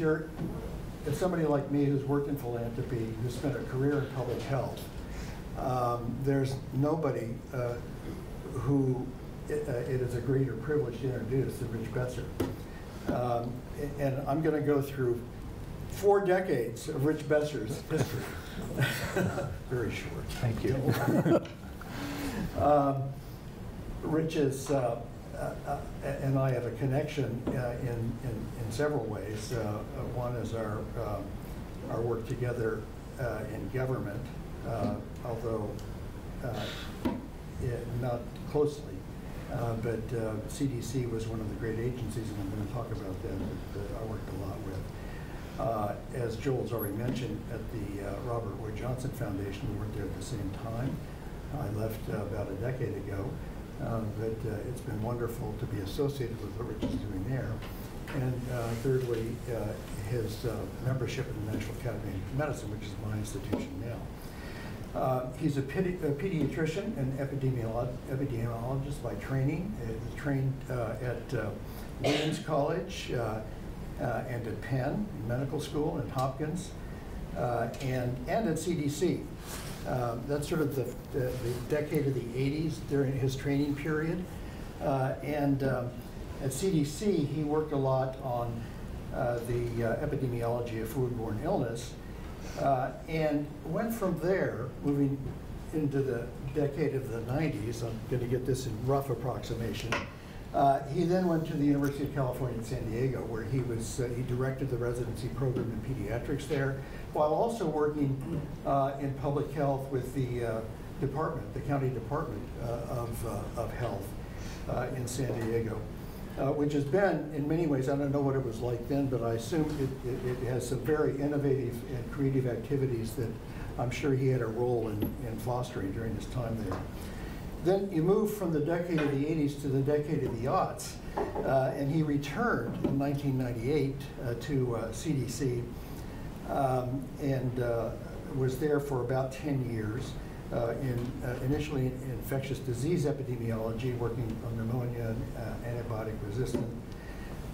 if somebody like me who's worked in philanthropy, who's spent a career in public health, there's nobody who it is a greater privilege to introduce than Rich Besser. And I'm going to go through 4 decades of Rich Besser's history. Very short. Thank you. Rich is, and I have a connection in several ways. One is our work together in government, although not closely. But CDC was one of the great agencies, and I'm going to talk about that I worked a lot with. As Joel's already mentioned, at the Robert Wood Johnson Foundation, we worked there at the same time. I left about a decade ago, but it's been wonderful to be associated with what Rich is doing there. And thirdly, his membership in the National Academy of Medicine, which is my institution now. He's a pediatrician and epidemiologist by training. He trained at Williams College and at Penn Medical School and Hopkins and at CDC. That's sort of the decade of the 80s during his training period. And at CDC, he worked a lot on the epidemiology of foodborne illness. And went from there, moving into the decade of the 90s, I'm going to get this in rough approximation. He then went to the University of California in San Diego, where he directed the residency program in pediatrics there, while also working in public health with the county department of health in San Diego. Which has been, in many ways, I don't know what it was like then, but I assume it has some very innovative and creative activities that I'm sure he had a role in fostering during his time there. Then you move from the decade of the 80s to the decade of the aughts, and he returned in 1998 to CDC and was there for about 10 years. Initially in infectious disease epidemiology, working on pneumonia and antibiotic resistant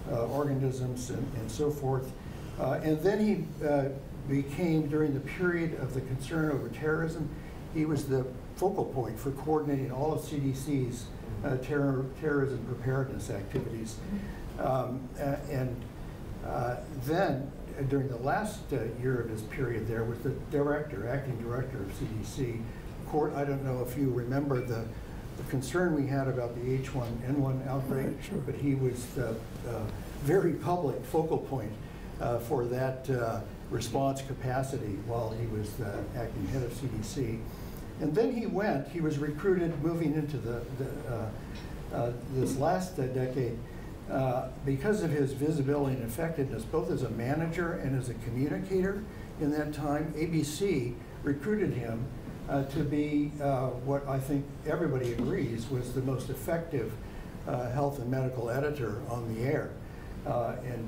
organisms and so forth. And then he became, during the period of the concern over terrorism, he was the focal point for coordinating all of CDC's terrorism preparedness activities. Then, during the last year of his period there, was the acting director of CDC. I don't know if you remember the concern we had about the H1N1 outbreak, sure. But he was the very public focal point for that response capacity while he was the acting head of CDC. And then he was recruited moving into this last decade because of his visibility and effectiveness, both as a manager and as a communicator in that time. ABC recruited him to be what I think everybody agrees was the most effective health and medical editor on the air, and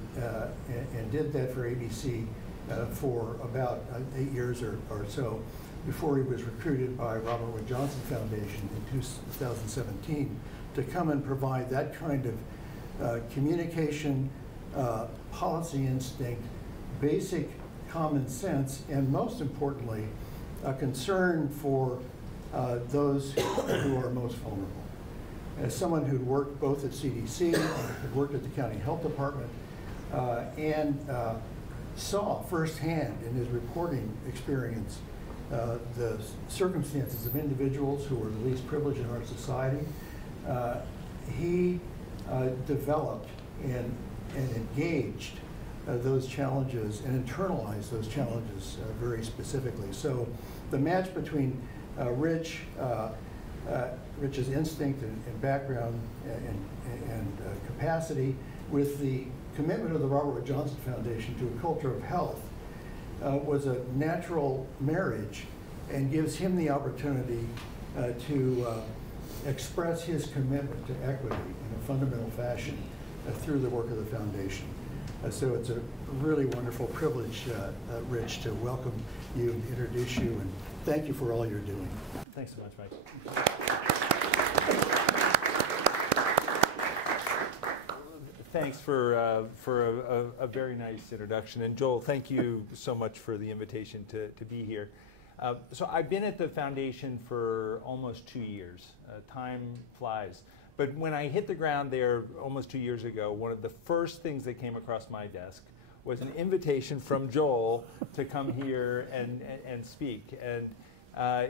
did that for ABC for about 8 years or so before he was recruited by Robert Wood Johnson Foundation in 2017 to come and provide that kind of communication, policy instinct, basic common sense, and most importantly, a concern for those who are most vulnerable. As someone who worked both at CDC, had worked at the county health department, and saw firsthand in his reporting experience the circumstances of individuals who were the least privileged in our society, he developed and engaged those challenges and internalized those challenges very specifically. So the match between Rich's instinct and background and capacity with the commitment of the Robert Wood Johnson Foundation to a culture of health was a natural marriage, and gives him the opportunity to express his commitment to equity in a fundamental fashion through the work of the foundation. So it's a really wonderful privilege, Rich, to welcome you and introduce you, and thank you for all you're doing. Thanks so much, Mike. Thanks for a very nice introduction. And Joel, thank you so much for the invitation to be here. So I've been at the foundation for almost 2 years. Time flies. But when I hit the ground there almost 2 years ago, one of the first things that came across my desk was an invitation from Joel to come here and speak. And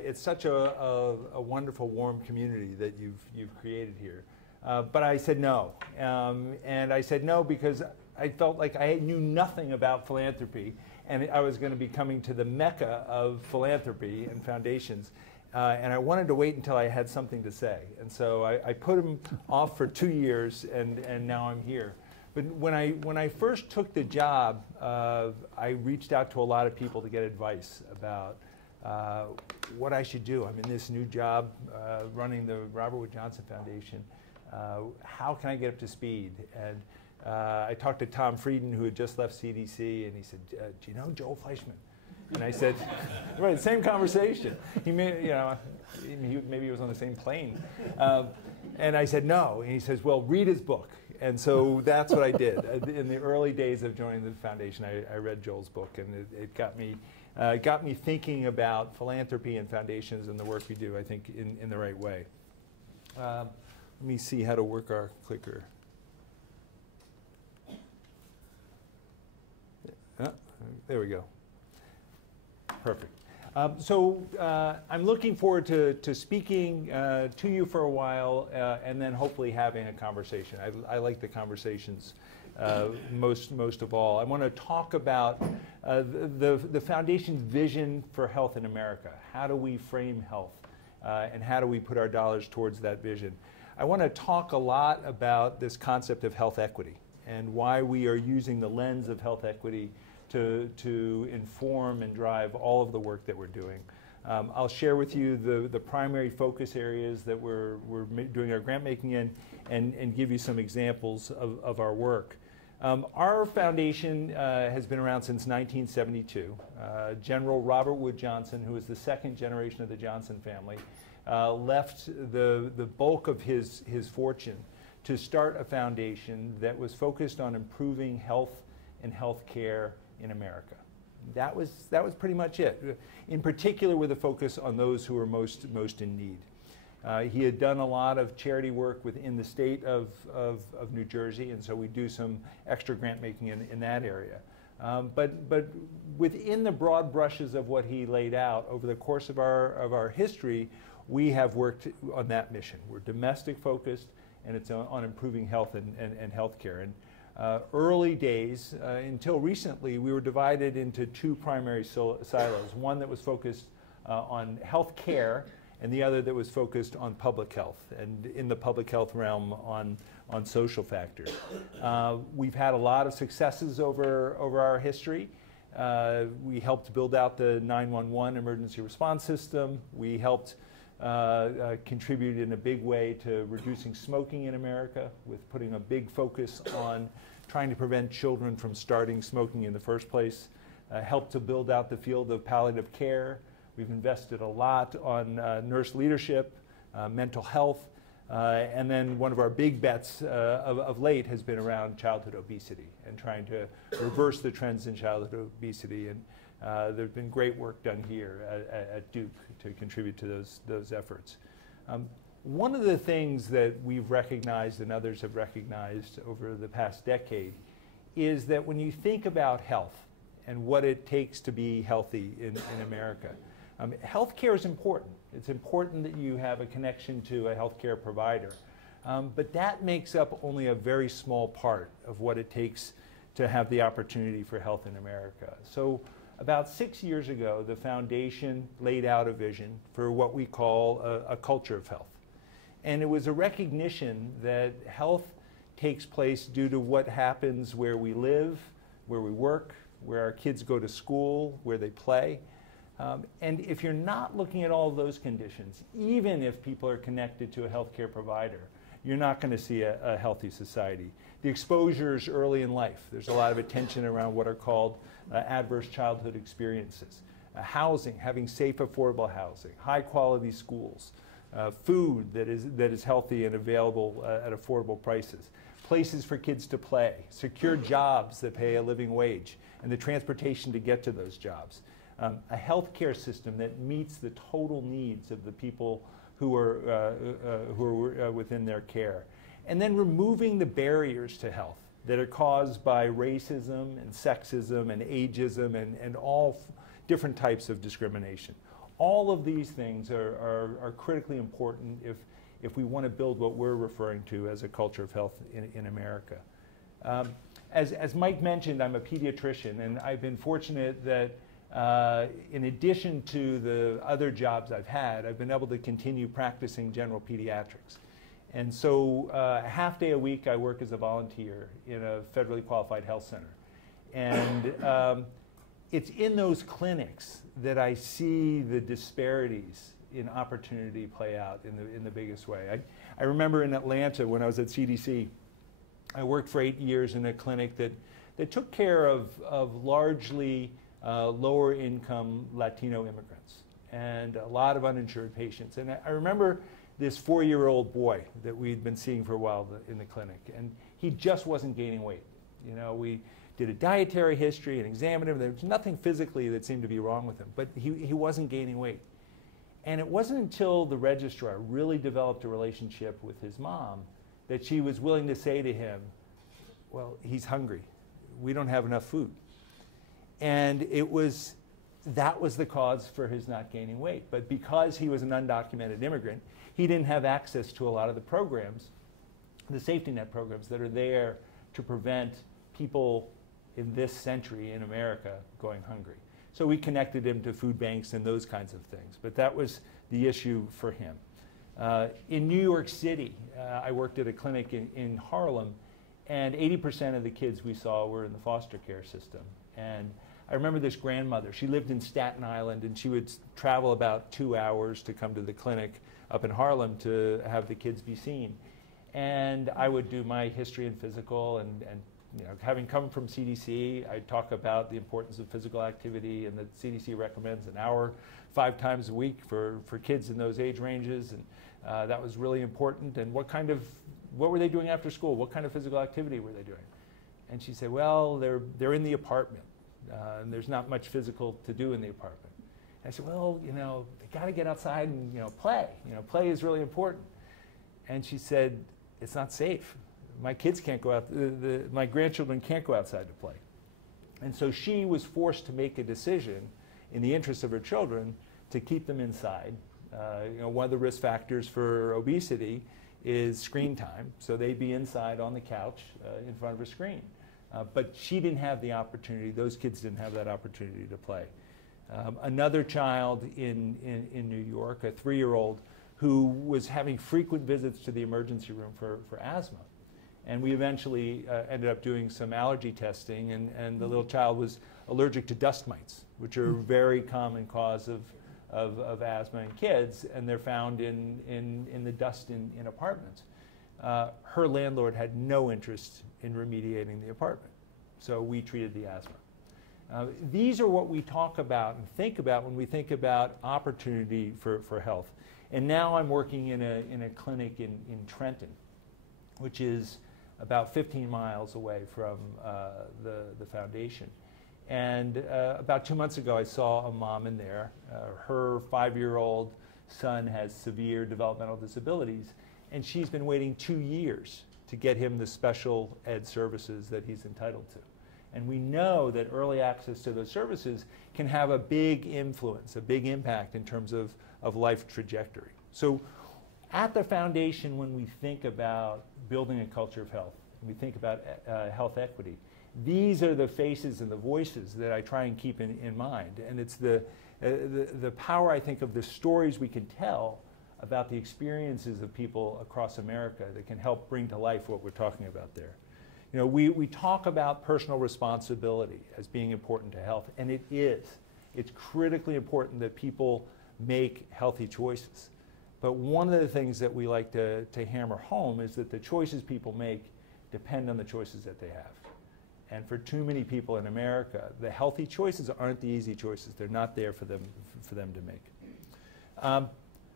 it's such a wonderful, warm community that you've created here. But I said no. And I said no because I felt like I knew nothing about philanthropy, and I was going to be coming to the mecca of philanthropy and foundations. And I wanted to wait until I had something to say. And so I put him off for 2 years, and now I'm here. But when I first took the job, I reached out to a lot of people to get advice about what I should do. I'm in this new job running the Robert Wood Johnson Foundation. How can I get up to speed? And I talked to Tom Frieden, who had just left CDC, and he said, do you know Joel Fleishman? And I said, right, same conversation. He may, maybe he was on the same plane. And I said, no. And he says, well, read his book. And so that's what I did. In the early days of joining the foundation, I read Joel's book, and it got me thinking about philanthropy and foundations and the work we do, I think, in the right way. Let me see how to work our clicker. There we go. Perfect. So I'm looking forward to speaking to you for a while and then hopefully having a conversation. I like the conversations most of all. I want to talk about the Foundation's vision for health in America. How do we frame health and how do we put our dollars towards that vision? I want to talk a lot about this concept of health equity and why we are using the lens of health equity to inform and drive all of the work that we're doing. I'll share with you the primary focus areas that we're doing our grant making in and give you some examples of our work. Our foundation has been around since 1972. General Robert Wood Johnson, who is the second generation of the Johnson family, left the bulk of his fortune to start a foundation that was focused on improving health and health care in America. That was pretty much it. In particular, with a focus on those who are most in need. He had done a lot of charity work within the state of New Jersey, and so we do some extra grant making in that area. But within the broad brushes of what he laid out over the course of our history, we have worked on that mission. We're domestic focused, and it's on improving health and health care. And early days, until recently, we were divided into two primary silos. One that was focused on health care, and the other that was focused on public health, and in the public health realm on social factors. We've had a lot of successes over our history. We helped build out the 911 emergency response system. We helped contribute in a big way to reducing smoking in America, with putting a big focus on trying to prevent children from starting smoking in the first place. Helped to build out the field of palliative care. We've invested a lot on nurse leadership, mental health, and then one of our big bets of late has been around childhood obesity and trying to reverse the trends in childhood obesity. And there's been great work done here at Duke to contribute to those efforts. One of the things that we've recognized and others have recognized over the past decade is that when you think about health and what it takes to be healthy in America, healthcare is important. It's important that you have a connection to a healthcare provider. But that makes up only a very small part of what it takes to have the opportunity for health in America. So about 6 years ago, the foundation laid out a vision for what we call a culture of health. And it was a recognition that health takes place due to what happens where we live, where we work, where our kids go to school, where they play. And if you're not looking at all of those conditions, even if people are connected to a healthcare provider, you're not going to see a healthy society. The exposures early in life, there's a lot of attention around what are called adverse childhood experiences. Housing, having safe, affordable housing, high quality schools, food that is healthy and available at affordable prices. places for kids to play, secure jobs that pay a living wage, and the transportation to get to those jobs. A healthcare system that meets the total needs of the people who are within their care. And then removing the barriers to health that are caused by racism and sexism and ageism and all different types of discrimination. All of these things are critically important if we want to build what we're referring to as a culture of health in America. As Mike mentioned, I'm a pediatrician, and I've been fortunate that in addition to the other jobs I've had, I've been able to continue practicing general pediatrics. And so a half day a week I work as a volunteer in a federally qualified health center. And it's in those clinics that I see the disparities in opportunity play out in the biggest way. I remember in Atlanta when I was at CDC, I worked for 8 years in a clinic that took care of largely lower income Latino immigrants and a lot of uninsured patients. And I remember this 4-year-old boy that we'd been seeing for a while in the clinic, and he just wasn't gaining weight. You know, we did a dietary history and examined him. There was nothing physically that seemed to be wrong with him, but he wasn't gaining weight. And it wasn't until the registrar really developed a relationship with his mom that she was willing to say to him, well, he's hungry. We don't have enough food. And that was the cause for his not gaining weight. But because he was an undocumented immigrant, he didn't have access to a lot of the programs, the safety net programs that are there to prevent people in this century in America going hungry. So we connected him to food banks and those kinds of things. But that was the issue for him. In New York City, I worked at a clinic in Harlem, and 80% of the kids we saw were in the foster care system. And I remember this grandmother. She lived in Staten Island, and she would travel about 2 hours to come to the clinic up in Harlem to have the kids be seen. And I would do my history and physical, and you know, having come from CDC, I'd talk about the importance of physical activity, and that CDC recommends an hour 5 times a week for kids in those age ranges, and that was really important. And what were they doing after school? What kind of physical activity were they doing? And she said, well, they're in the apartment, and there's not much physical to do in the apartment. And I said, well, you know, they got to get outside and, you know, play. You know, play is really important. And she said, it's not safe. My kids can't go out, my grandchildren can't go outside to play. And so she was forced to make a decision in the interest of her children to keep them inside. You know, one of the risk factors for obesity is screen time. So they'd be inside on the couch in front of a screen. But she didn't have the opportunity, those kids didn't have that opportunity to play. Another child in New York, a 3-year-old, who was having frequent visits to the emergency room for asthma. And we eventually ended up doing some allergy testing, and the little child was allergic to dust mites, which are a very common cause of asthma in kids, and they're found in the dust in apartments. Her landlord had no interest in remediating the apartment, so we treated the asthma. These are what we talk about and think about when we think about opportunity for health. And now I'm working in a clinic in Trenton, which is about 15 miles away from the foundation. And about 2 months ago, I saw a mom in there. Her 5-year-old son has severe developmental disabilities, and she's been waiting 2 years to get him the special ed services that he's entitled to. And we know that early access to those services can have a big influence, a big impact in terms of life trajectory. So at the foundation, when we think about building a culture of health, we think about health equity, these are the faces and the voices that I try and keep in mind. And it's the power, I think, of the stories we can tell about the experiences of people across America that can help bring to life what we're talking about there. You know, we talk about personal responsibility as being important to health, and it is. It's critically important that people make healthy choices. But one of the things that we like to hammer home is that the choices people make depend on the choices that they have. And for too many people in America, the healthy choices aren't the easy choices. They're not there for them to make.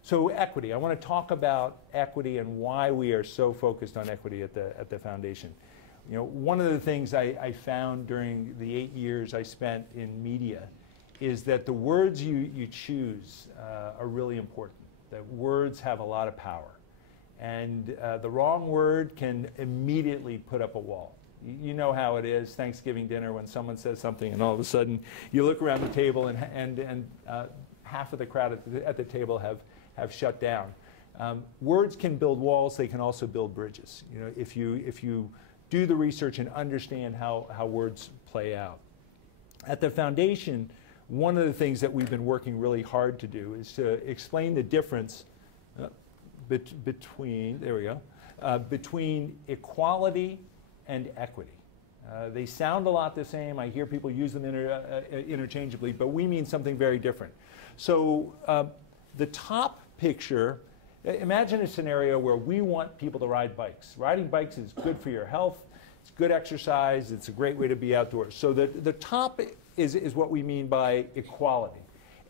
So equity, I want to talk about equity and why we are so focused on equity at the foundation. You know, one of the things I found during the 8 years I spent in media is that the words you choose are really important. That words have a lot of power. And the wrong word can immediately put up a wall. You know how it is, Thanksgiving dinner, when someone says something and all of a sudden you look around the table and half of the crowd at the table have shut down. Words can build walls, they can also build bridges. You know, if you do the research and understand how words play out. At the foundation, one of the things that we've been working really hard to do is to explain the difference between equality and equity. They sound a lot the same. I hear people use them interchangeably, but we mean something very different. So the top picture, imagine a scenario where we want people to ride bikes. Riding bikes is good for your health. It's good exercise. It's a great way to be outdoors. So the top is what we mean by equality.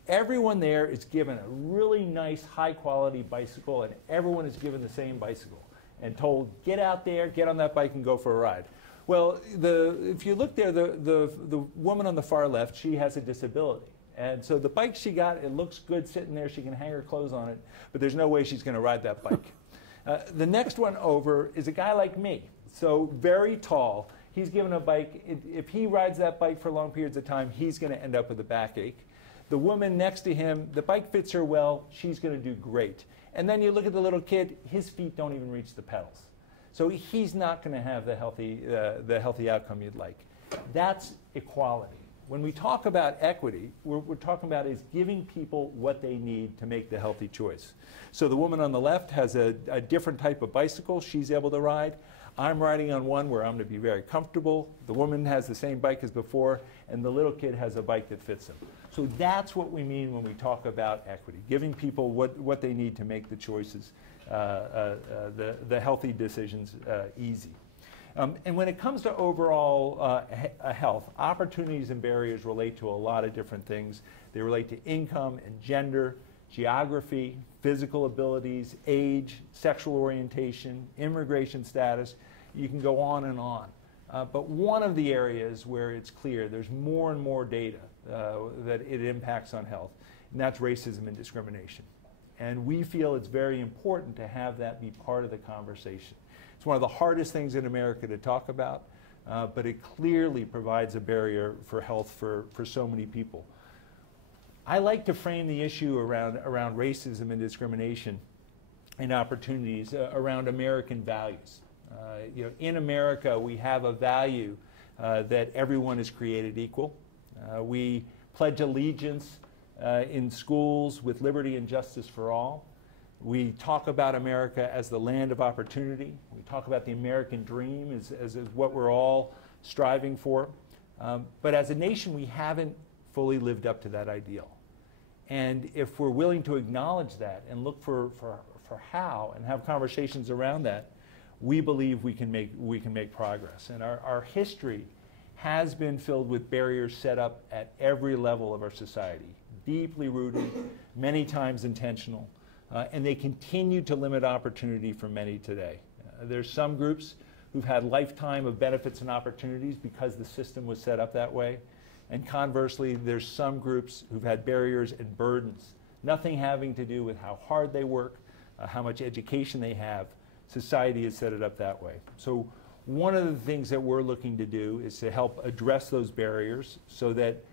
Everyone there is given a really nice, high-quality bicycle, and everyone is given the same bicycle and told, get out there, get on that bike, and go for a ride. Well, if you look there, the woman on the far left, she has a disability. And so the bike she got, it looks good sitting there. She can hang her clothes on it, but there's no way she's going to ride that bike. The next one over is a guy like me, so very tall. He's given a bike. If he rides that bike for long periods of time, he's going to end up with a backache. The woman next to him, the bike fits her well. She's going to do great. And then you look at the little kid. His feet don't even reach the pedals. So he's not going to have the healthy outcome you'd like. That's equality. When we talk about equity, we're talking about is giving people what they need to make the healthy choice. So the woman on the left has a different type of bicycle she's able to ride. I'm riding on one where I'm going to be very comfortable. The woman has the same bike as before, and the little kid has a bike that fits them. So that's what we mean when we talk about equity, giving people what they need to make the choices, the healthy decisions easy. And when it comes to overall health, opportunities and barriers relate to a lot of different things. They relate to income and gender, geography, physical abilities, age, sexual orientation, immigration status. You can go on and on. But one of the areas where it's clear there's more and more data that it impacts on health, and that's racism and discrimination. And we feel it's very important to have that be part of the conversation. It's one of the hardest things in America to talk about, but it clearly provides a barrier for health for so many people. I like to frame the issue around racism and discrimination and opportunities around American values. You know, in America, we have a value that everyone is created equal. We pledge allegiance in schools with liberty and justice for all. We talk about America as the land of opportunity. We talk about the American dream as what we're all striving for. But as a nation, we haven't fully lived up to that ideal. And if we're willing to acknowledge that and look for how and have conversations around that, we believe we can make progress. And our history has been filled with barriers set up at every level of our society, deeply rooted, many times intentional. And they continue to limit opportunity for many today. There's some groups who've had lifetime of benefits and opportunities because the system was set up that way. And conversely, there's some groups who've had barriers and burdens, nothing having to do with how hard they work, how much education they have. Society has set it up that way. So one of the things that we're looking to do is to help address those barriers so that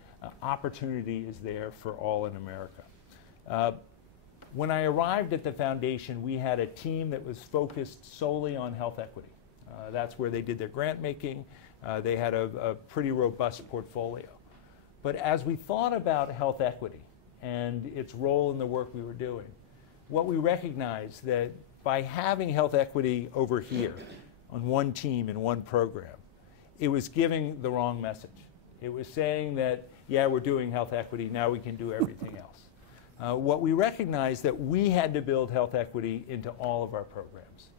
opportunity is there for all in America. When I arrived at the foundation, we had a team that was focused solely on health equity. That's where they did their grant making. They had a pretty robust portfolio. But as we thought about health equity and its role in the work we were doing, what we recognized that by having health equity over here on one team in one program, it was giving the wrong message. It was saying that, yeah, we're doing health equity, now we can do everything else. What we recognized that we had to build health equity into all of our programs.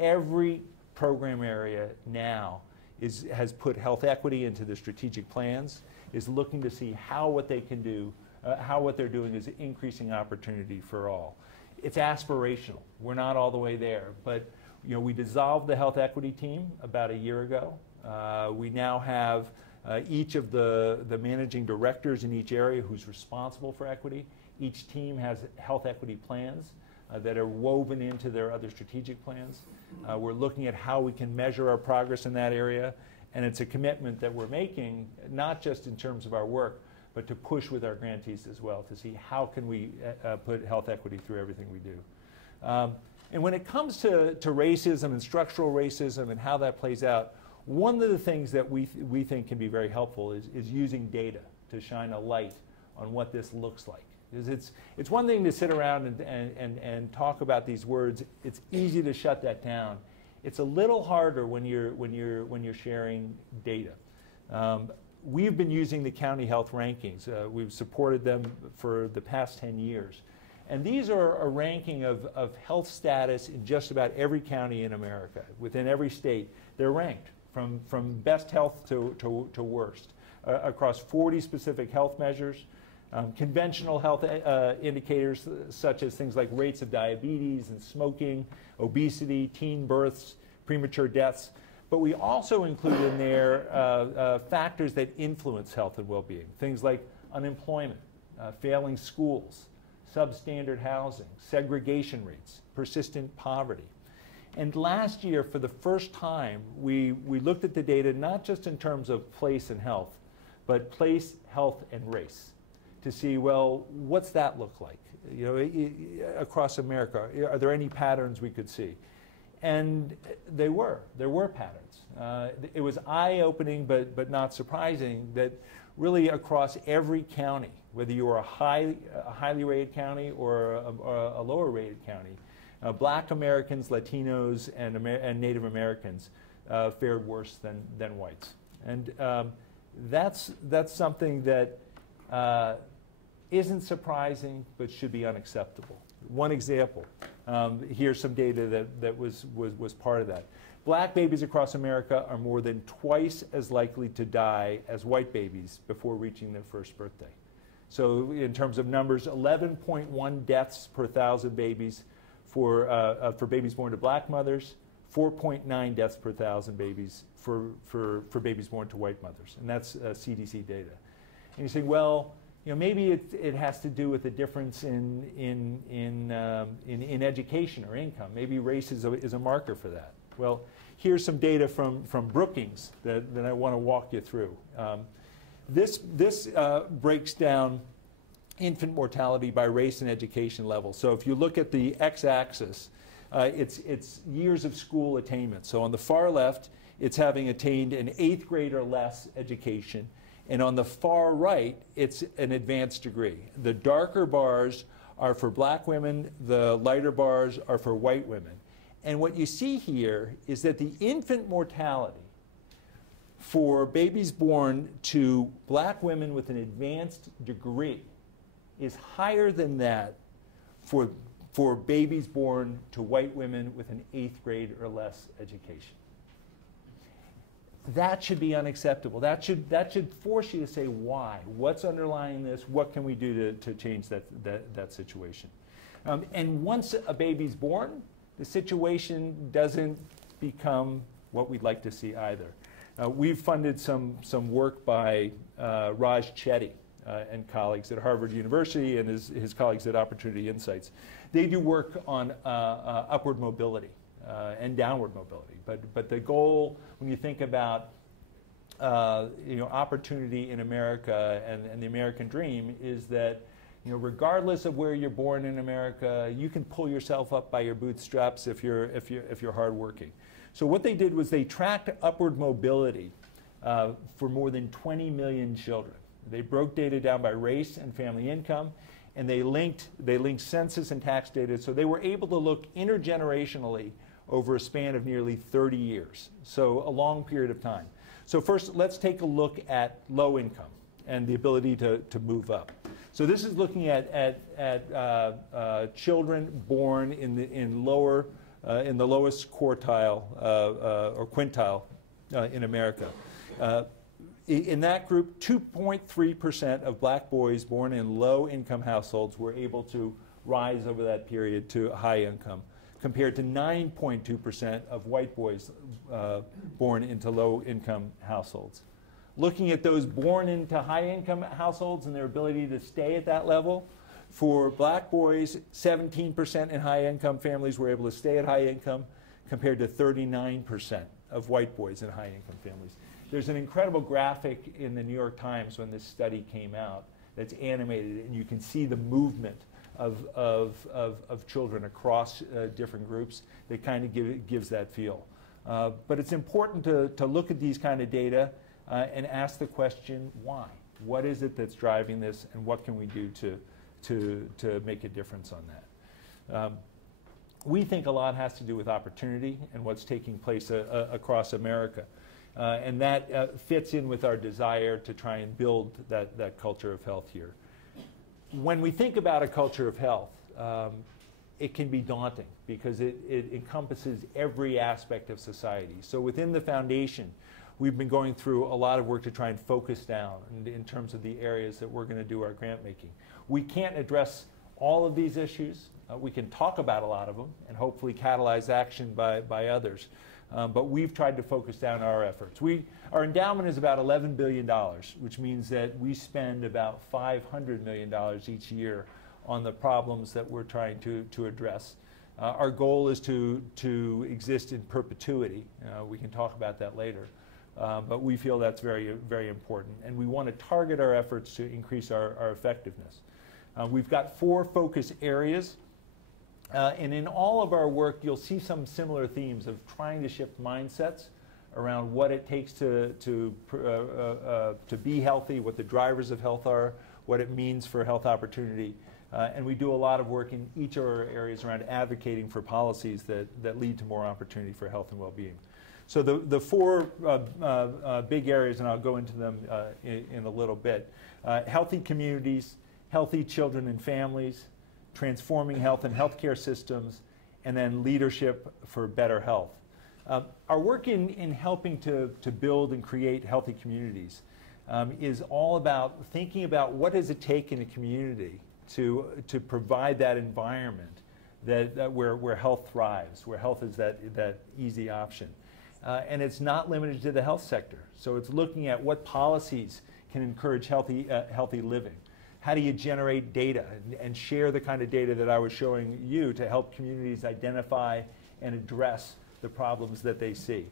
Every program area now has put health equity into the strategic plans, is looking to see how what they can do, how what they're doing is increasing opportunity for all. it's aspirational. We're not all the way there, but we dissolved the health equity team about a year ago. We now have each of the managing directors in each area who's responsible for equity. Each team has health equity plans that are woven into their other strategic plans. We're looking at how we can measure our progress in that area, and it's a commitment that we're making, not just in terms of our work, but to push with our grantees as well to see how can we put health equity through everything we do. And when it comes to racism and structural racism and how that plays out, one of the things that we think can be very helpful is using data to shine a light on what this looks like. Because it's one thing to sit around and talk about these words. It's easy to shut that down. It's a little harder when you're sharing data. We've been using the county health rankings. We've supported them for the past 10 years. And these are a ranking of health status in just about every county in America. Within every state, they're ranked from best health to worst across 40 specific health measures. Conventional health indicators such as things like rates of diabetes and smoking, obesity, teen births, premature deaths. But we also include in there factors that influence health and well-being, things like unemployment, failing schools, substandard housing, segregation rates, persistent poverty. And last year, for the first time, we looked at the data not just in terms of place and health, but place, health, and race to see, well, what's that look like? Across America, are there any patterns we could see? And there were patterns. It was eye-opening, but not surprising that really across every county, whether you were a highly rated county or a lower rated county, Black Americans, Latinos, and Native Americans fared worse than whites. And that's something that isn't surprising, but should be unacceptable. One example, here's some data that was part of that. Black babies across America are more than twice as likely to die as white babies before reaching their first birthday. So in terms of numbers, 11.1 deaths per 1,000 babies for babies born to black mothers, 4.9 deaths per 1,000 babies for babies born to white mothers. And that's CDC data. And you say, well, maybe it has to do with the difference in education or income. Maybe race is a marker for that. Well, here's some data from Brookings that I want to walk you through. This breaks down infant mortality by race and education level. So if you look at the x-axis, it's years of school attainment. So on the far left, it's having attained an 8th grade or less education. And on the far right, it's an advanced degree. The darker bars are for black women. The lighter bars are for white women. And what you see here is that the infant mortality for babies born to black women with an advanced degree is higher than that for babies born to white women with an 8th grade or less education. That should be unacceptable. That should force you to say why. What's underlying this? What can we do to change that situation? And once a baby's born, the situation doesn't become what we'd like to see either. We've funded some work by Raj Chetty and colleagues at Harvard University and his colleagues at Opportunity Insights. They do work on upward mobility and downward mobility. But the goal, when you think about opportunity in America and the American dream, is that regardless of where you're born in America, you can pull yourself up by your bootstraps if you're hardworking. So what they did was they tracked upward mobility for more than 20 million children. They broke data down by race and family income, and they linked census and tax data, so they were able to look intergenerationally over a span of nearly 30 years, so a long period of time. So first, let's take a look at low income and the ability to move up. So this is looking at children born in the lowest quartile or quintile in America. In that group, 2.3% of black boys born in low-income households were able to rise over that period to high income, compared to 9.2% of white boys born into low-income households. Looking at those born into high-income households and their ability to stay at that level, for black boys, 17% in high-income families were able to stay at high income, compared to 39% of white boys in high-income families. There's an incredible graphic in the New York Times when this study came out that's animated, and you can see the movement of children across different groups that kind of gives that feel. But it's important to look at these kind of data and ask the question, why? What is it that's driving this, and what can we do to make a difference on that? We think a lot has to do with opportunity and what's taking place across America. And that fits in with our desire to try and build that culture of health here. When we think about a culture of health, it can be daunting because it encompasses every aspect of society. So within the foundation, we've been going through a lot of work to try and focus down in terms of the areas that we're going to do our grant making. We can't address all of these issues. We can talk about a lot of them and hopefully catalyze action by others. But we've tried to focus down our efforts. Our endowment is about $11 billion, which means that we spend about $500 million each year on the problems that we're trying to address. Our goal is to exist in perpetuity. We can talk about that later. But we feel that's very, very important. And we want to target our efforts to increase our effectiveness. We've got 4 focus areas. And in all of our work, you'll see some similar themes of trying to shift mindsets around what it takes to be healthy, what the drivers of health are, what it means for health opportunity. And we do a lot of work in each of our areas around advocating for policies that lead to more opportunity for health and well-being. So the 4 big areas, and I'll go into them in a little bit. Healthy communities, healthy children and families, transforming health and healthcare systems, and then leadership for better health. Our work in helping to build and create healthy communities is all about thinking about what does it take in a community to provide that environment where health thrives, where health is that easy option. And it's not limited to the health sector. So it's looking at what policies can encourage healthy living. How do you generate data and share the kind of data that I was showing you to help communities identify and address the problems that they see?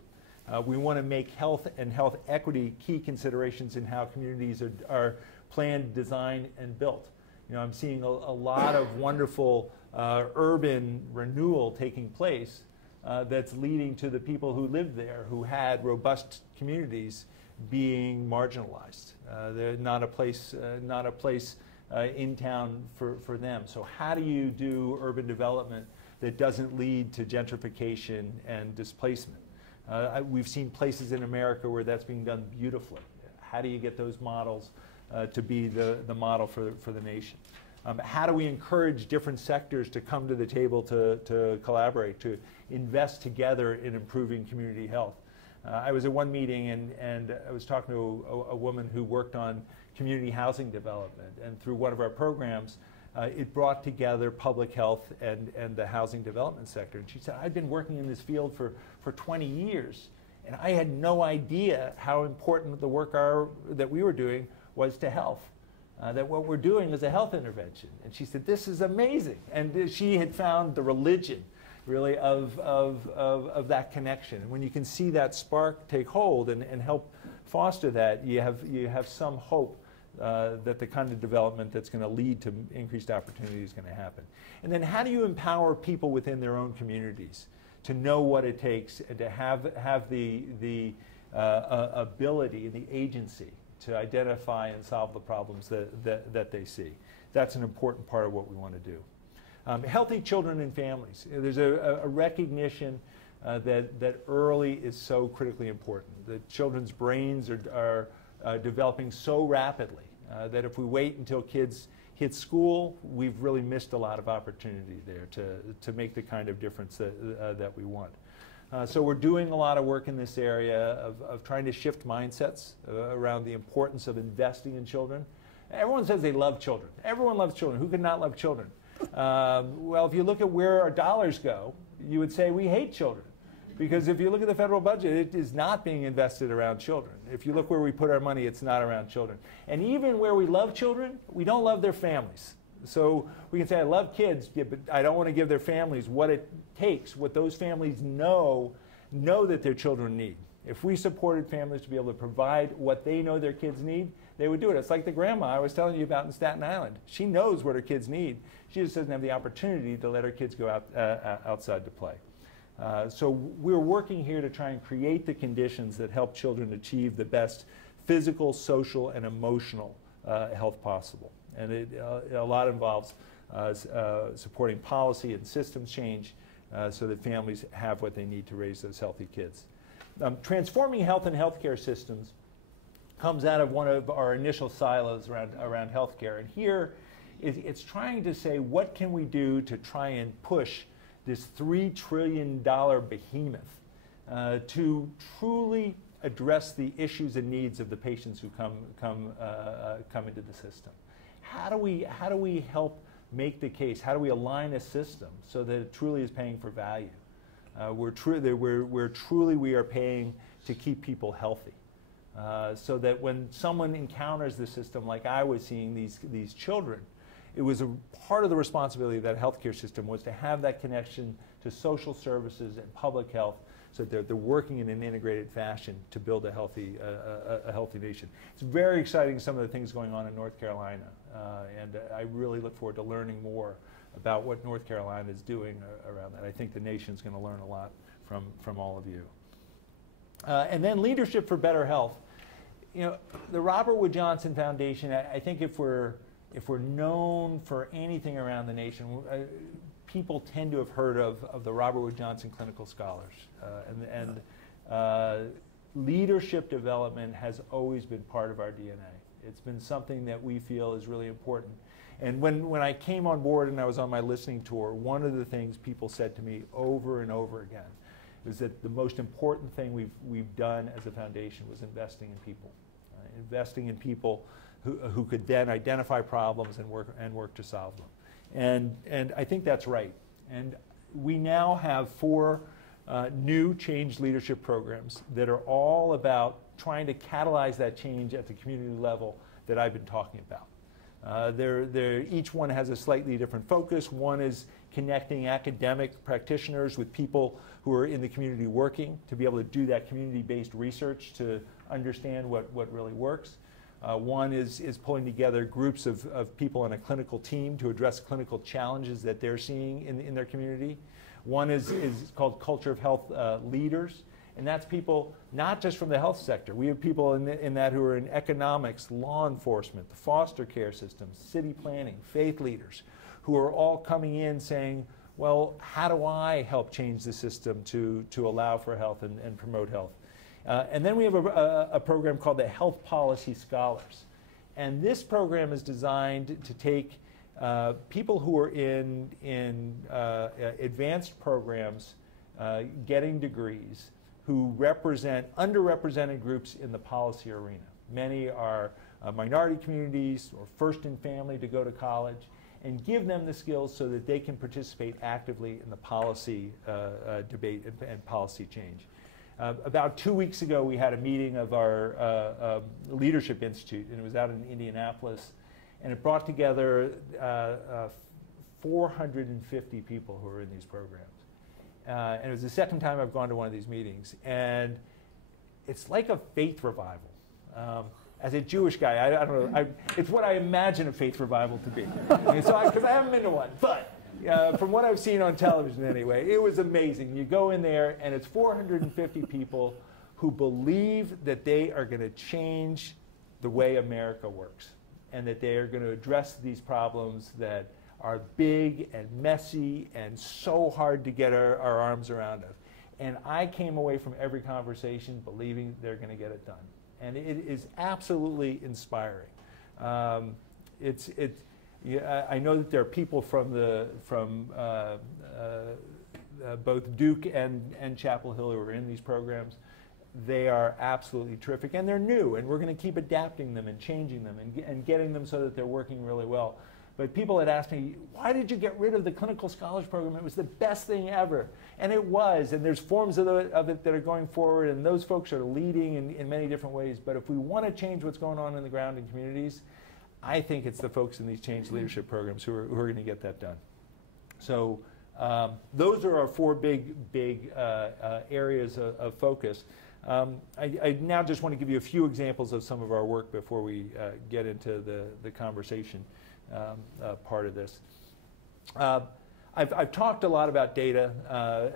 We want to make health and health equity key considerations in how communities are planned, designed, and built. You know, I'm seeing a lot of wonderful urban renewal taking place that's leading to the people who lived there, who had robust communities, being marginalized. They're not a place in town for them. So how do you do urban development that doesn't lead to gentrification and displacement? We've seen places in America where that's being done beautifully. How do you get those models to be the model for the nation? How do we encourage different sectors to come to the table to collaborate, to invest together in improving community health? I was at one meeting and I was talking to a woman who worked on community housing development, and through one of our programs, it brought together public health and the housing development sector. And she said, I've been working in this field for 20 years, and I had no idea how important the work that we were doing was to health. That what we're doing is a health intervention. And she said, this is amazing. And she had found the religion, really, of that connection. And when you can see that spark take hold and help foster that, you have some hope that the kind of development that's going to lead to increased opportunity is going to happen. And then how do you empower people within their own communities to know what it takes and to have the ability and the agency to identify and solve the problems that they see? That's an important part of what we want to do. Healthy children and families. There's a recognition that early is so critically important. The children's brains are developing so rapidly that if we wait until kids hit school, we've really missed a lot of opportunity there to make the kind of difference that we want. So we're doing a lot of work in this area of trying to shift mindsets around the importance of investing in children. Everyone says they love children. Everyone loves children. Who could not love children? Well, if you look at where our dollars go, you would say we hate children. Because if you look at the federal budget, it is not being invested around children. If you look where we put our money, it's not around children. And even where we love children, we don't love their families. So we can say, I love kids, yeah, but I don't want to give their families what it takes, what those families know that their children need. If we supported families to be able to provide what they know their kids need, they would do it. It's like the grandma I was telling you about in Staten Island. She knows what her kids need. She just doesn't have the opportunity to let her kids go out, outside to play. So we're working here to try and create the conditions that help children achieve the best physical, social, and emotional health possible. And a lot involves supporting policy and systems change so that families have what they need to raise those healthy kids. Transforming health and healthcare systems comes out of one of our initial silos around healthcare. And here, it's trying to say, what can we do to try and push this $3 trillion behemoth to truly address the issues and needs of the patients who come into the system. How do we help make the case? How do we align a system so that it truly is paying for value? We are paying to keep people healthy, so that when someone encounters the system, like I was seeing these children, it was a part of the responsibility of that healthcare system was to have that connection to social services and public health, so that they're working in an integrated fashion to build a healthy nation. It's very exciting, some of the things going on in North Carolina, and I really look forward to learning more about what North Carolina is doing around that. I think the nation's going to learn a lot from all of you. And then leadership for better health. You know, the Robert Wood Johnson Foundation, I think if we're known for anything around the nation, people tend to have heard of the Robert Wood Johnson Clinical Scholars. Leadership development has always been part of our DNA. It's been something that we feel is really important. And when I came on board and I was on my listening tour, one of the things people said to me over and over again was that the most important thing we've done as a foundation was investing in people. Investing in people who could then identify problems and work to solve them. And I think that's right. And we now have 4 new change leadership programs that are all about trying to catalyze that change at the community level that I've been talking about. Each one has a slightly different focus. One is connecting academic practitioners with people who are in the community working to be able to do that community-based research to understand what really works. One is pulling together groups of people on a clinical team to address clinical challenges that they're seeing in their community. One is called Culture of Health Leaders, and that's people not just from the health sector. We have people in that who are in economics, law enforcement, the foster care system, city planning, faith leaders, who are all coming in saying, well, how do I help change the system to allow for health and promote health? And then we have a program called the Health Policy Scholars. And this program is designed to take people who are in advanced programs, getting degrees, who represent underrepresented groups in the policy arena. Many are minority communities or first in family to go to college, and give them the skills so that they can participate actively in the policy debate and policy change. About 2 weeks ago, we had a meeting of our Leadership Institute, and it was out in Indianapolis, and it brought together 450 people who are in these programs. And it was the second time I've gone to one of these meetings, and it's like a faith revival. As a Jewish guy, I don't know, it's what I imagine a faith revival to be. Because I haven't been to one, but from what I've seen on television anyway, it was amazing. You go in there, and it's 450 people who believe that they are going to change the way America works, and that they are going to address these problems that are big and messy and so hard to get our arms around of. And I came away from every conversation believing they're going to get it done. And it is absolutely inspiring. I know that there are people from both Duke and Chapel Hill who are in these programs. They are absolutely terrific, and they're new, and we're going to keep adapting them and changing them and getting them so that they're working really well. but people had asked me, why did you get rid of the clinical scholars program? It was the best thing ever. And it was, and there's forms of it that are going forward, and those folks are leading in many different ways. But if we want to change what's going on in the ground in communities, I think it's the folks in these change leadership programs who are going to get that done. So those are our four big areas of focus. I now just want to give you a few examples of some of our work before we get into the conversation part of this. I've talked a lot about data.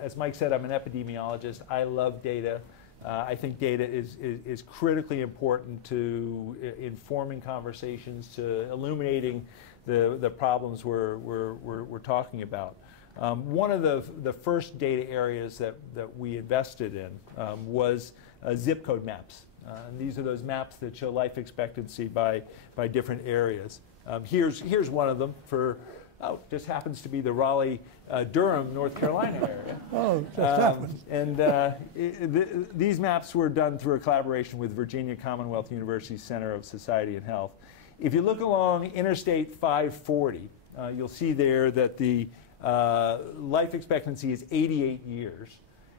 As Mike said, I'm an epidemiologist. I love data. I think data is critically important to informing conversations, to illuminating the problems we're talking about. One of the first data areas that we invested in was zip code maps. And these are those maps that show life expectancy by different areas. Here's one of them for, just happens to be the Raleigh-Durham, North Carolina area. Oh, just happens. And these maps were done through a collaboration with Virginia Commonwealth University Center of Society and Health. If you look along Interstate 540, you'll see there that the life expectancy is 88 years.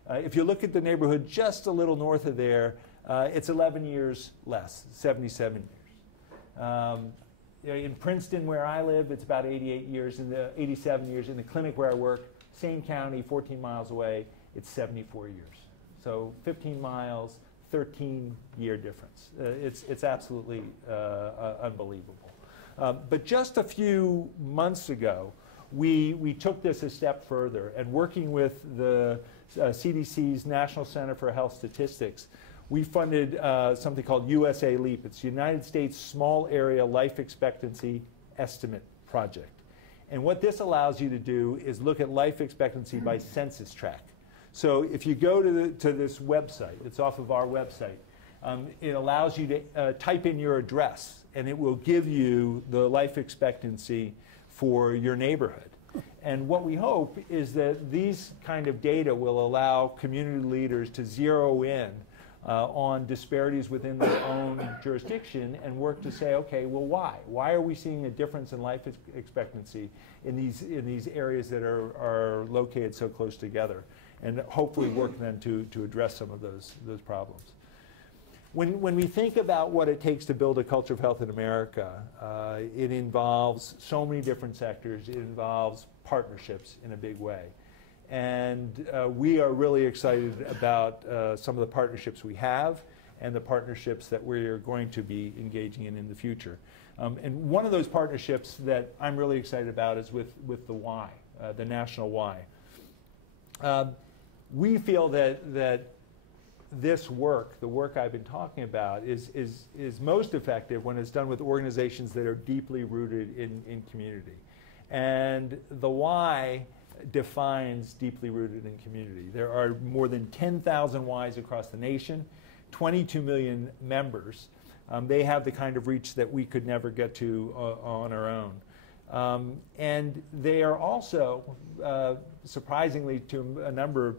If you look at the neighborhood just a little north of there, it's 11 years less, 77 years. In Princeton, where I live, it's about 88 years, 87 years. In the clinic where I work, same county, 14 miles away, it's 74 years. So 15 miles, 13-year difference. It's absolutely unbelievable. But just a few months ago, we took this a step further, and working with the CDC's National Center for Health Statistics, we funded something called USA LEAP. It's the United States Small Area Life Expectancy Estimate Project. And what this allows you to do is look at life expectancy by census tract. So if you go to this website, it's off of our website, it allows you to type in your address, and it will give you the life expectancy for your neighborhood. And what we hope is that these kind of data will allow community leaders to zero in on disparities within their own jurisdiction and work to say, okay, well, why? Why are we seeing a difference in life expectancy in these areas that are located so close together? And hopefully work then to address some of those problems. When we think about what it takes to build a culture of health in America, it involves so many different sectors. It involves partnerships in a big way. And we are really excited about some of the partnerships we have and the partnerships that we're going to be engaging in the future. And one of those partnerships that I'm really excited about is with the Y, the national Y. We feel that this work, the work I've been talking about, is most effective when it's done with organizations that are deeply rooted in community. And the Y defines deeply rooted in community. There are more than 10,000 Ys across the nation, 22 million members. They have the kind of reach that we could never get to on our own. And they are also, surprisingly to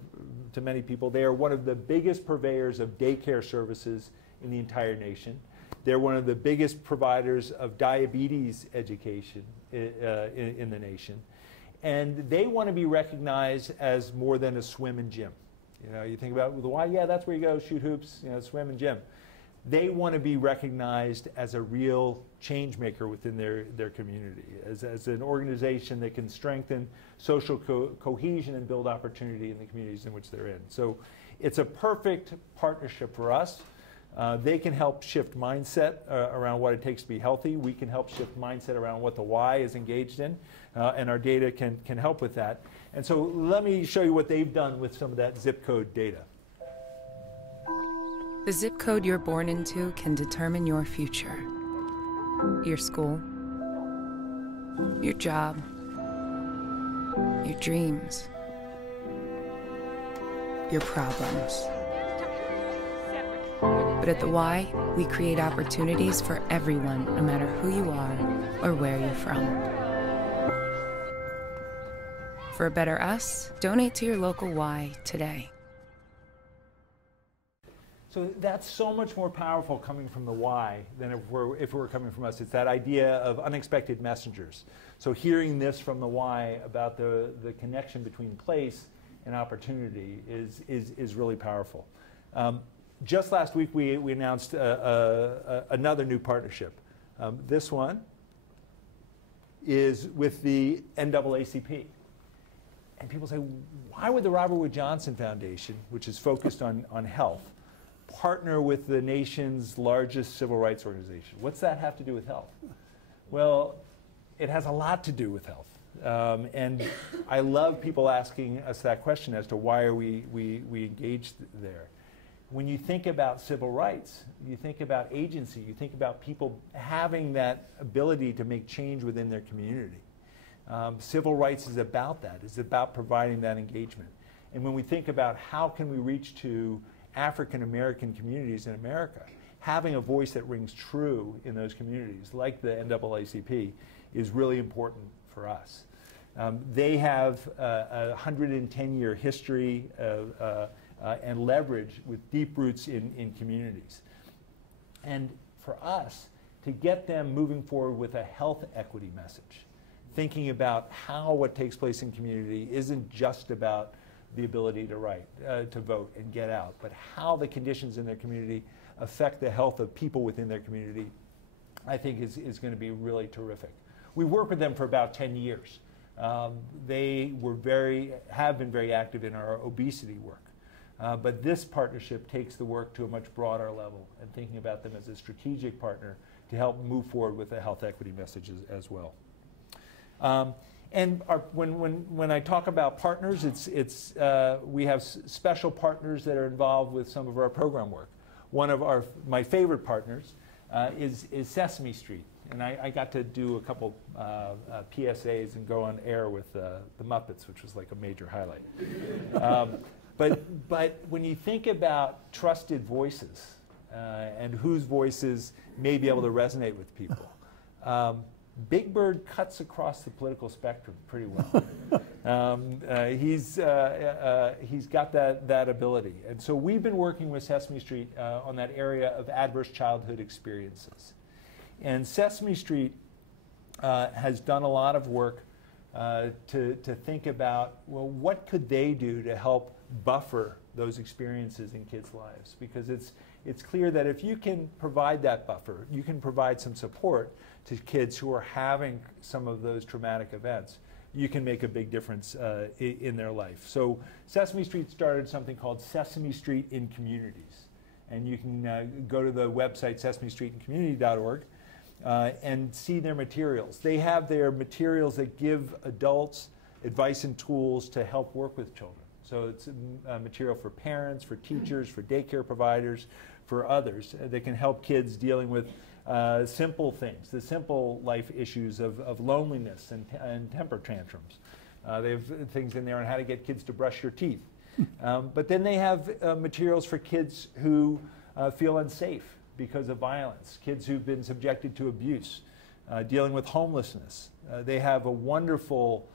many people, they are one of the biggest purveyors of daycare services in the entire nation. They're one of the biggest providers of diabetes education in the nation. And they want to be recognized as more than a swim and gym. You know, you think about the why, yeah, that's where you go, shoot hoops, you know, swim and gym. They want to be recognized as a real change maker within their community, as an organization that can strengthen social cohesion and build opportunity in the communities in which they're in. So it's a perfect partnership for us. They can help shift mindset around what it takes to be healthy. We can help shift mindset around what the Y is engaged in, and our data can help with that. And so let me show you what they've done with some of that zip code data. The zip code you're born into can determine your future. Your school, your job, your dreams, your problems. But at the Y, we create opportunities for everyone, no matter who you are or where you're from. For a better us, donate to your local Y today. So that's so much more powerful coming from the why than if it were coming from us. It's that idea of unexpected messengers. So hearing this from the why about the connection between place and opportunity is really powerful. Just last week we announced another new partnership. This one is with the NAACP. And people say, why would the Robert Wood Johnson Foundation, which is focused on health, partner with the nation's largest civil rights organization? What's that have to do with health? Well, it has a lot to do with health. And I love people asking us that question as to why are we engaged there. When you think about civil rights, you think about agency, you think about people having that ability to make change within their community. Civil rights is about that. It's about providing that engagement. And when we think about how can we reach to African American communities in America, having a voice that rings true in those communities, like the NAACP, is really important for us. They have a 110-year history and leverage with deep roots in communities. And for us, to get them moving forward with a health equity message, thinking about how what takes place in community isn't just about the ability to vote and get out, but how the conditions in their community affect the health of people within their community, I think is going to be really terrific. We worked with them for about 10 years. They have been very active in our obesity work. But this partnership takes the work to a much broader level and thinking about them as a strategic partner to help move forward with the health equity messages as well. And when I talk about partners, we have special partners that are involved with some of our program work. One of my favorite partners is Sesame Street. And I got to do a couple PSAs and go on air with the Muppets, which was like a major highlight. But when you think about trusted voices and whose voices may be able to resonate with people, Big Bird cuts across the political spectrum pretty well. He's got that ability. And so we've been working with Sesame Street on that area of adverse childhood experiences. And Sesame Street has done a lot of work to think about, well, what could they do to help buffer those experiences in kids' lives? Because it's clear that if you can provide that buffer, you can provide some support to kids who are having some of those traumatic events, you can make a big difference in their life. So Sesame Street started something called Sesame Street in Communities. And you can go to the website sesamestreetincommunity.org and see their materials. They have their materials that give adults advice and tools to help work with children. So it's material for parents, for teachers, for daycare providers, for others that can help kids dealing with simple things, the simple life issues of loneliness and temper tantrums. They have things in there on how to get kids to brush your teeth. But then they have materials for kids who feel unsafe because of violence, kids who've been subjected to abuse, dealing with homelessness. They have a wonderful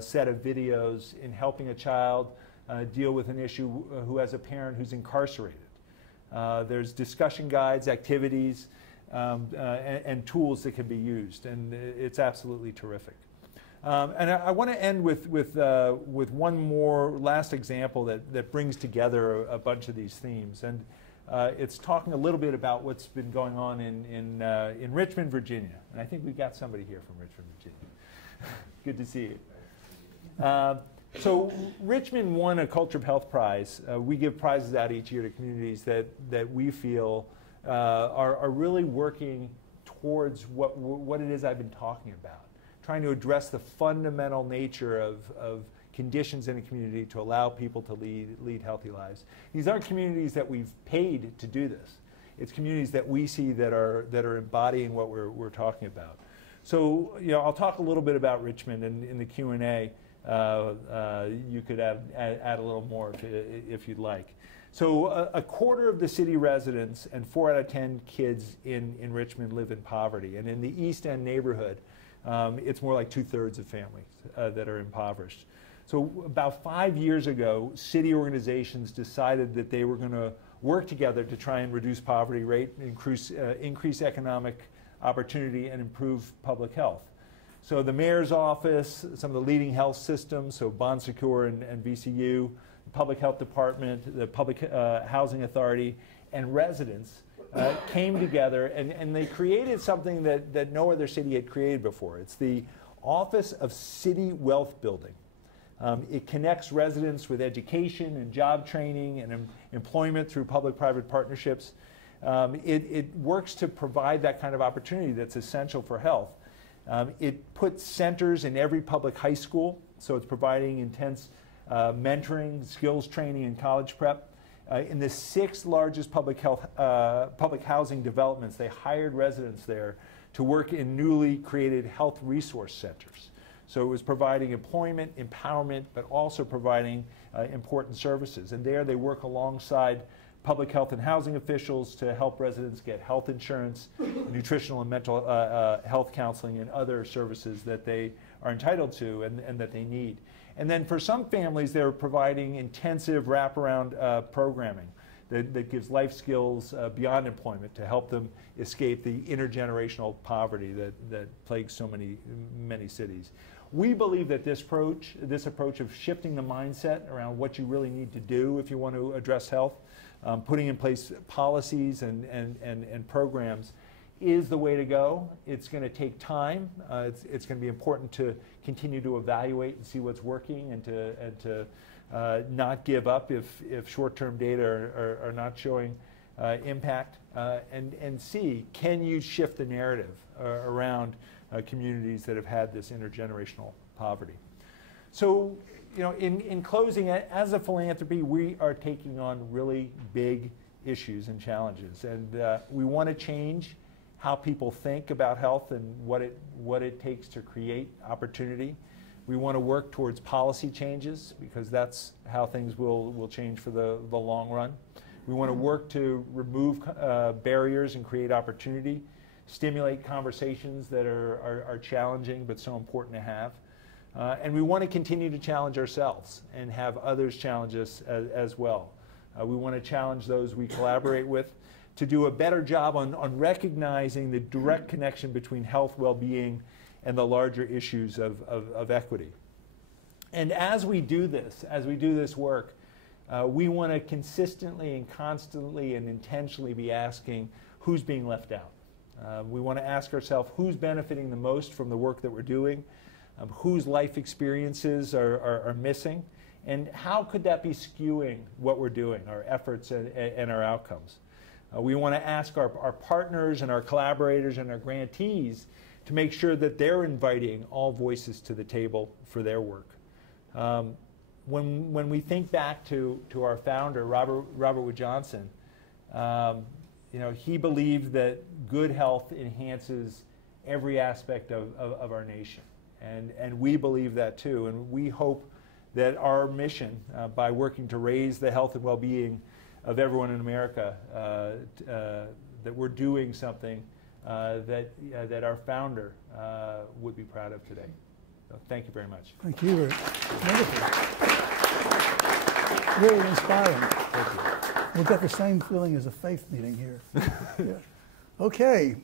set of videos in helping a child deal with an issue who has a parent who's incarcerated. There's discussion guides, activities, and tools that can be used, and it's absolutely terrific. And I want to end with one more last example that brings together a bunch of these themes, and it's talking a little bit about what's been going on in Richmond, Virginia. And I think we've got somebody here from Richmond, Virginia. Good to see you. So Richmond won a Culture of Health Prize. We give prizes out each year to communities that we feel are really working towards what it is I've been talking about, trying to address the fundamental nature of conditions in a community to allow people to lead healthy lives. These aren't communities that we've paid to do this. It's communities that we see that are embodying what we're talking about. So I'll talk a little bit about Richmond, and in the Q&A you could add a little more if you'd like. So a quarter of the city residents and 4 out of 10 kids in Richmond live in poverty. And in the East End neighborhood, it's more like 2/3 of families that are impoverished. So about 5 years ago, city organizations decided that they were going to work together to try and reduce poverty rate, increase economic opportunity, and improve public health. So the mayor's office, some of the leading health systems, so Bon Secours and VCU, the public health department, the public housing authority, and residents came together, and they created something that no other city had created before. It's the Office of City Wealth Building. It connects residents with education and job training and employment through public-private partnerships. It works to provide that kind of opportunity that's essential for health. It puts centers in every public high school, so it's providing intense mentoring, skills training, and college prep. In the 6 largest public housing developments, they hired residents there to work in newly created health resource centers. So it was providing employment, empowerment, but also providing important services. And there they work alongside public health and housing officials to help residents get health insurance, nutritional and mental health counseling, and other services that they are entitled to and that they need. And then for some families, they're providing intensive wraparound programming that gives life skills beyond employment to help them escape the intergenerational poverty that plagues so many cities. We believe that this approach of shifting the mindset around what you really need to do if you want to address health, putting in place policies and programs, is the way to go. It's going to take time. It's going to be important to continue to evaluate and see what's working, and to not give up if short-term data are not showing impact, and see, can you shift the narrative around communities that have had this intergenerational poverty. So, in closing, as a philanthropy, we are taking on really big issues and challenges, and we want to change how people think about health and what it takes to create opportunity. We want to work towards policy changes, because that's how things will change for the long run. We want to work to remove barriers and create opportunity, stimulate conversations that are challenging but so important to have. And we want to continue to challenge ourselves and have others challenge us as well. We want to challenge those we collaborate with to do a better job on recognizing the direct connection between health, well-being, and the larger issues of equity. And as we do this work, we want to consistently and constantly and intentionally be asking who's being left out. We want to ask ourselves who's benefiting the most from the work that we're doing, whose life experiences are missing, and how could that be skewing what we're doing, our efforts and our outcomes. We want to ask our partners and our collaborators and our grantees to make sure that they're inviting all voices to the table for their work. When we think back to our founder, Robert Wood Johnson, he believed that good health enhances every aspect of our nation. And we believe that too. And we hope that our mission, by working to raise the health and well-being of everyone in America, that we're doing something that our founder would be proud of today. So thank you very much. Thank you. Wonderful. Really inspiring. Thank you. We've got the same feeling as a faith meeting here. Yeah. Okay.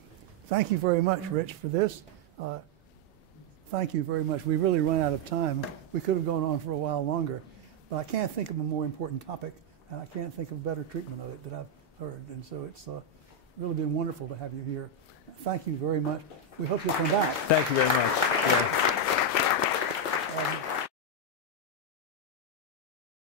Thank you very much, Rich, for this. Thank you very much. We've really run out of time. We could have gone on for a while longer, but I can't think of a more important topic, and I can't think of better treatment of it that I've heard. And so it's really been wonderful to have you here. Thank you very much. We hope you'll come back. Thank you very much. Yeah.